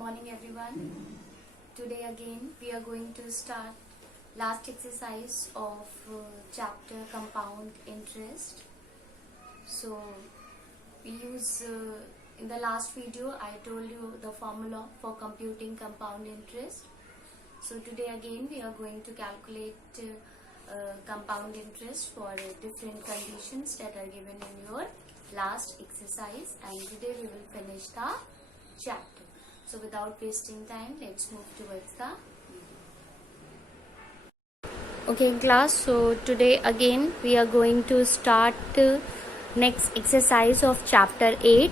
morning everyone. Today again we are going to start last exercise of chapter compound interest. So we use in the last video I told you the formula for computing compound interest. So today again we are going to calculate compound interest for different conditions that are given in your last exercise, and today we will finish the chapter. So without wasting time, let's move towards the video. Okay class, so today again we are going to start next exercise of chapter 8.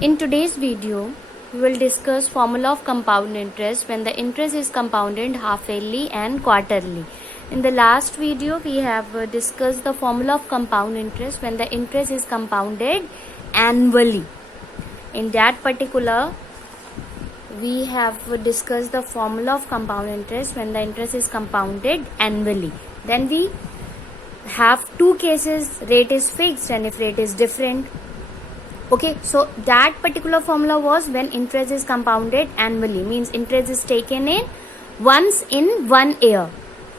In today's video we will discuss formula of compound interest when the interest is compounded half yearly and quarterly. In the last video we have discussed the formula of compound interest when the interest is compounded annually. In that particular, we have discussed the formula of compound interest when the interest is compounded annually. Then we have two cases, rate is fixed and if rate is different. Okay, so that particular formula was when interest is compounded annually, means interest is taken in once in 1 year.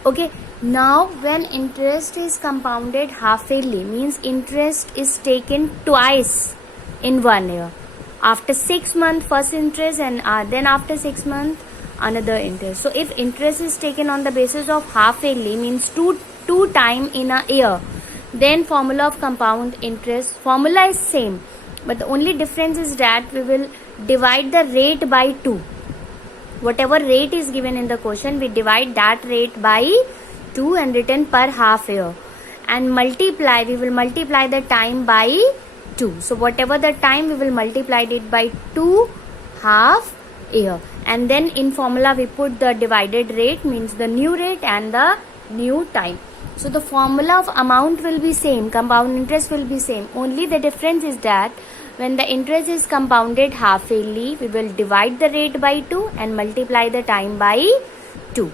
Okay, now when interest is compounded half yearly, means interest is taken twice in 1 year. After 6 months first interest and then after 6 months another interest. So if interest is taken on the basis of half yearly, means two time in a year, then formula of compound interest formula is same, but the only difference is that we will divide the rate by 2. Whatever rate is given in the question, we divide that rate by 2 and written per half year, and we will multiply the time by 2. So whatever the time, we will multiply it by 2 half year, and then in formula we put the divided rate, means the new rate and the new time. So the formula of amount will be same, compound interest will be same, only the difference is that when the interest is compounded half yearly, we will divide the rate by 2 and multiply the time by 2.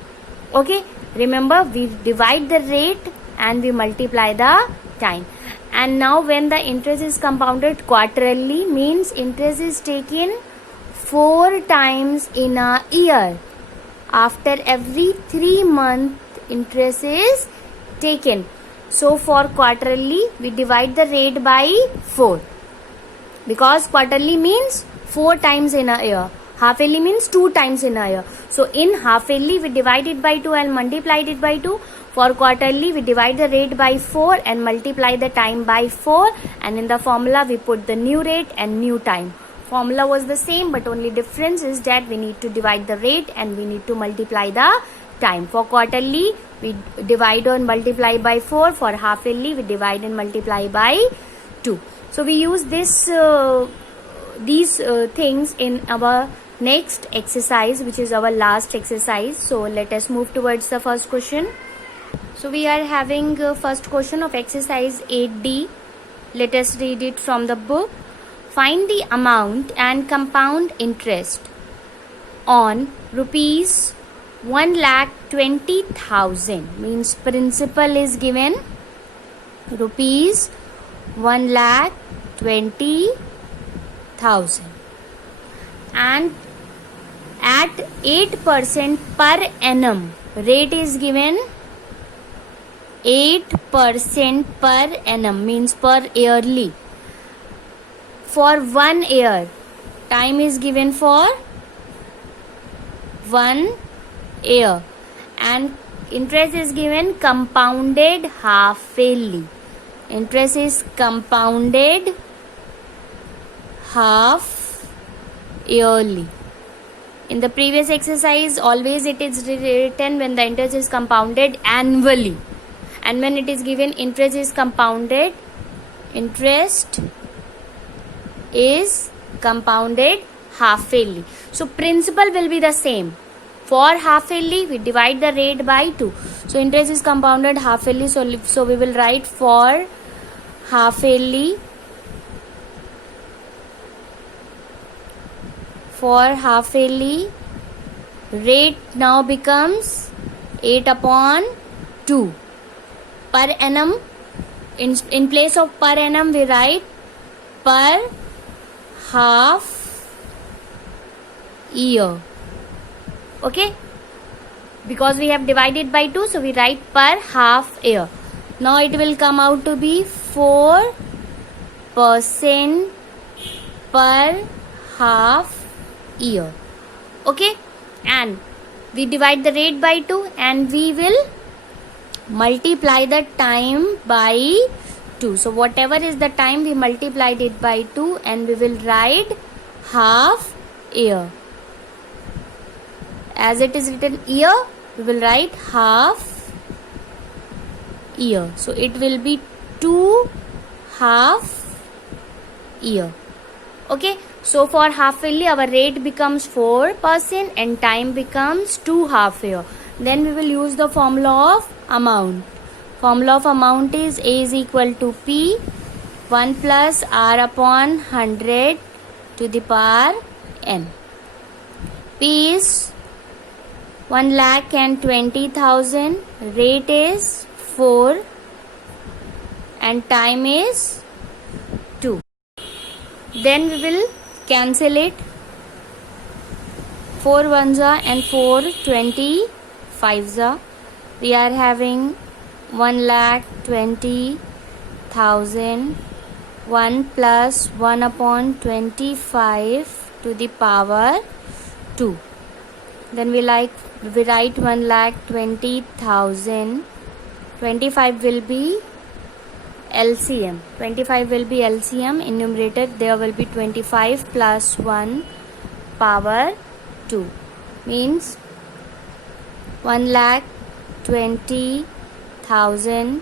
Okay, remember we divide the rate and we multiply the time. And now when the interest is compounded quarterly, means interest is taken 4 times in a year. After every 3 months interest is taken. So for quarterly we divide the rate by 4, because quarterly means 4 times in a year. Half yearly means 2 times in a year. So in half yearly we divide it by 2 and multiply it by 2. For quarterly we divide the rate by 4 and multiply the time by 4, and in the formula we put the new rate and new time. Formula was the same, but only difference is that we need to divide the rate and we need to multiply the time. For quarterly we divide and multiply by 4. For half yearly we divide and multiply by 2. So we use these things in our next exercise, which is our last exercise. So let us move towards the first question. So we are having first question of exercise 8D. Let us read it from the book. Find the amount and compound interest on rupees 1,20,000, means principal is given rupees 1,20,000, and at 8% per annum rate is given 8% per annum, means per yearly. For 1 year, time is given for 1 year, and interest is given compounded half yearly. Interest is compounded half yearly. In the previous exercise, always it is written when the interest is compounded annually, and when it is given interest is compounded half yearly. So principal will be the same. For half yearly we divide the rate by 2. So interest is compounded half yearly, so we will write for half yearly. For half yearly rate now becomes 8/2. Per annum, in place of per annum we write per half year. Okay, because we have divided by 2, so we write per half year. Now it will come out to be 4% per half year. Okay, and we divide the rate by 2 and we will multiply the time by 2. So whatever is the time, we multiplied it by 2 and we will write half year. As it is written year, we will write half year. So it will be 2 half year. Okay, so for half yearly our rate becomes 4% and time becomes 2 half year. Then we will use the formula of amount. Formula of amount is A is equal to P 1 plus R upon 100 to the power n. P is 1,20,000, rate is 4 and time is 2. Then we will cancel it. 4 ones are and 4 25s are. We are having 1,20,000, 1 plus 1 upon 25 to the power 2. Then we write 1,20,000. 25 will be LCM. 25 will be LCM. In numerator there will be 25 plus 1 power 2. Means 1,20,000.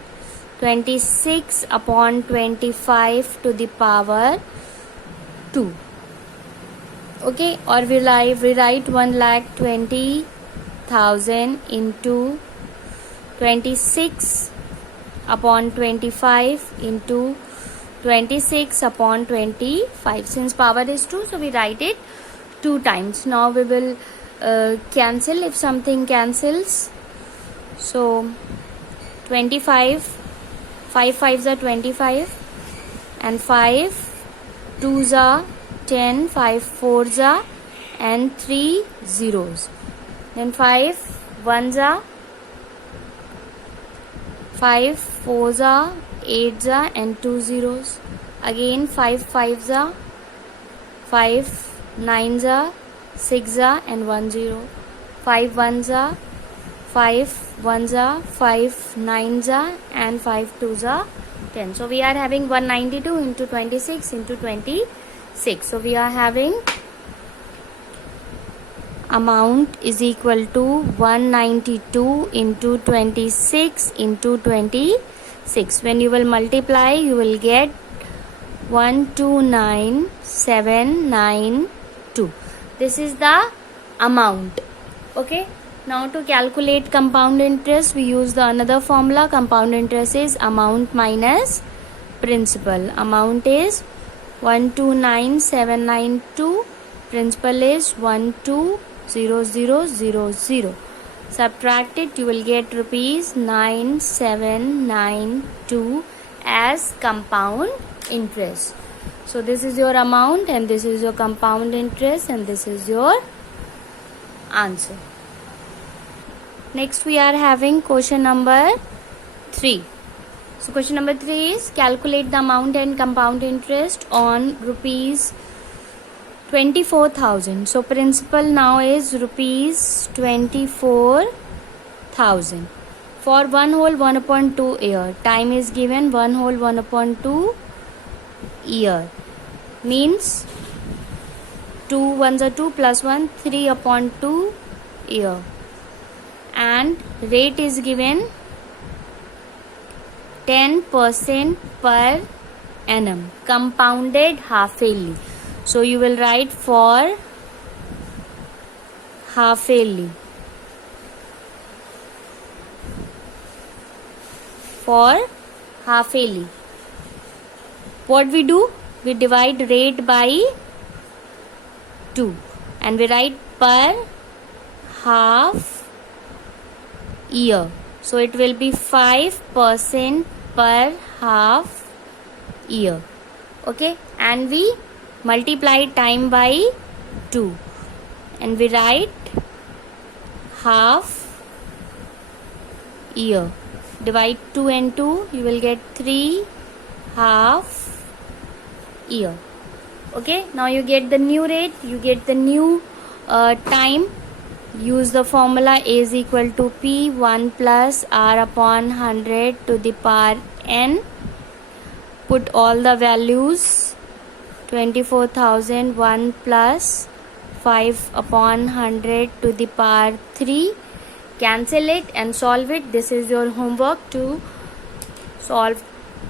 26 upon 25 to the power 2. Okay, or we write 1,20,000 into 26 upon 25 into 26 upon 25. Since power is 2, so we write it 2 times. Now we will cancel if something cancels. So 25, 5 5s are 25 and 5 2s are 10, 5 4s are and 3 zeros. Then 5 1s are 5 4s are 8s are and 2 zeros. Again 5 5s are 5 9s are 6 are and 1 0. 5 1s are 5 1s are 5 9s are and 5 2s are 10. So we are having 192 into 26 into 26. So we are having amount is equal to 192 into 26 into 26. When you will multiply, you will get 129,792. This is the amount. Okay. Now to calculate compound interest, we use the another formula. Compound interest is amount minus principal. Amount is 129,792. Principal is 120000. Subtract it, you will get rupees 9792 as compound interest. So this is your amount and this is your compound interest and this is your answer. Next we are having question number 3. So question number 3 is calculate the amount and compound interest on rupees 24,000. So principal now is rupees 24,000 for 1 whole 1/2 year. Time is given 1 whole 1/2 year. Means 2 ones are 2 plus 1 3/2 year. And rate is given 10% per annum, compounded half yearly. So you will write for half yearly. For half yearly, what we do? We divide rate by 2 and we write per half year. So it will be 5% per half year. Okay, and we multiply time by 2 and we write half year. Divide 2 and 2, you will get 3 half year. Okay, now you get the new rate, you get the new time. Use the formula A is equal to P 1 plus R upon 100 to the power n. Put all the values. 24,001 plus 5 upon 100 to the power 3. Cancel it and solve it. This is your homework to solve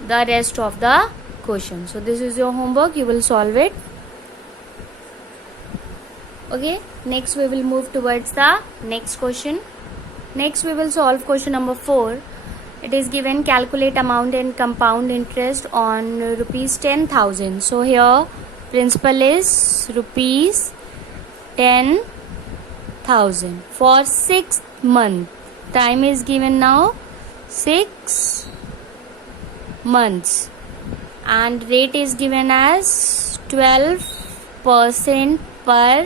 the rest of the question. So this is your homework, you will solve it. Okay, next we will move towards the next question. Next we will solve question number 4. It is given calculate amount and compound interest on rupees 10,000. So here principal is rupees 10,000 for 6 months. Time is given now 6 months and rate is given as 12% per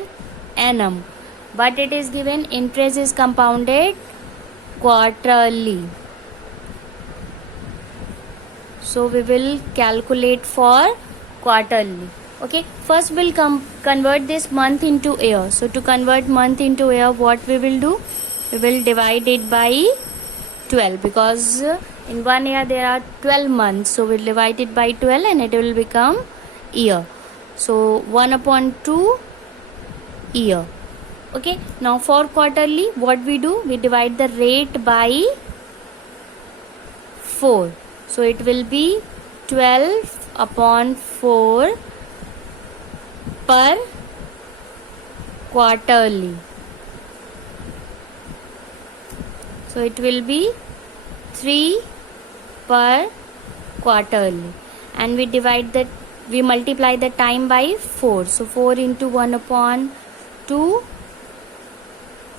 annum, but it is given interest is compounded quarterly. So we will calculate for quarterly. Okay, first we'll convert this month into year. So to convert month into year, what we will do? We will divide it by 12 because in 1 year there are 12 months. So we'll divide it by 12 and it will become year. So 1 upon 2 year. Okay, now for quarterly, what we do? We divide the rate by 4. So it will be 12 upon 4 per quarterly. So it will be 3 per quarterly, and we multiply the time by 4. So 4 into 1 upon 2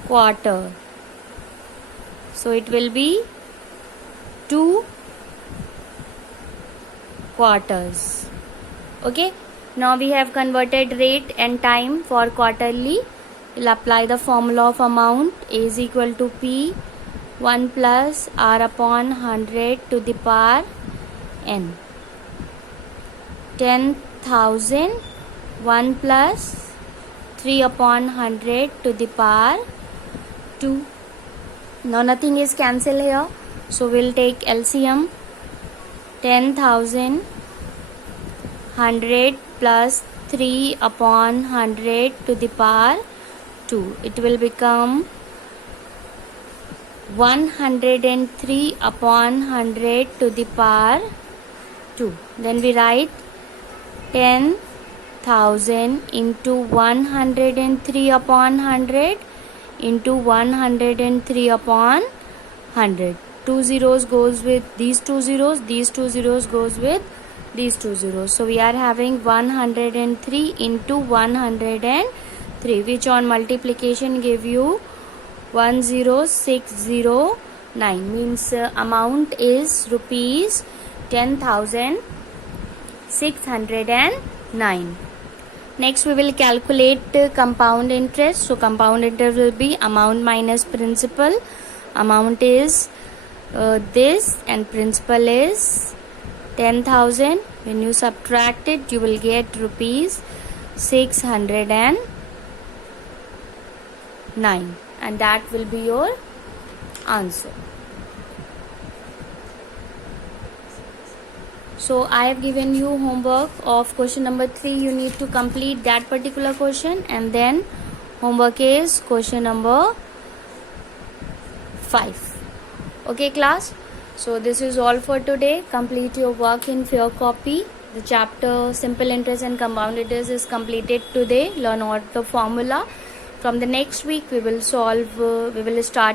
quarter. So it will be 2 quarters. Okay, now we have converted rate and time for quarterly. We'll apply the formula of amount. A is equal to P 1 plus R upon 100 to the power n. 10,000 1 plus 3 upon 100 to the power 2. Now nothing is cancelled here, so we'll take LCM. 10,000 100 plus 3 upon 100 to the power 2. It will become 103 upon 100 to the power 2. Then we write 10,000 into 103 upon 100 into 103 upon 100. 2 zeros goes with these 2 zeros, these 2 zeros goes with these 2 zeros. So we are having 103 into 103, which on multiplication give you 10609, means amount is rupees 10,609. Next we will calculate compound interest. So compound interest will be amount minus principal. Amount is this and principal is 10,000. When you subtract it, you will get rupees 609, and that will be your answer. So I have given you homework of question number 3. You need to complete that particular question, and then homework is question number 5. Okay class, so this is all for today. Complete your work in fair copy. The chapter simple interest and compound interest is completed today. Learn all the formula. From the next week we will start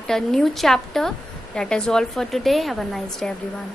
a new chapter. That is all for today. Have a nice day everyone.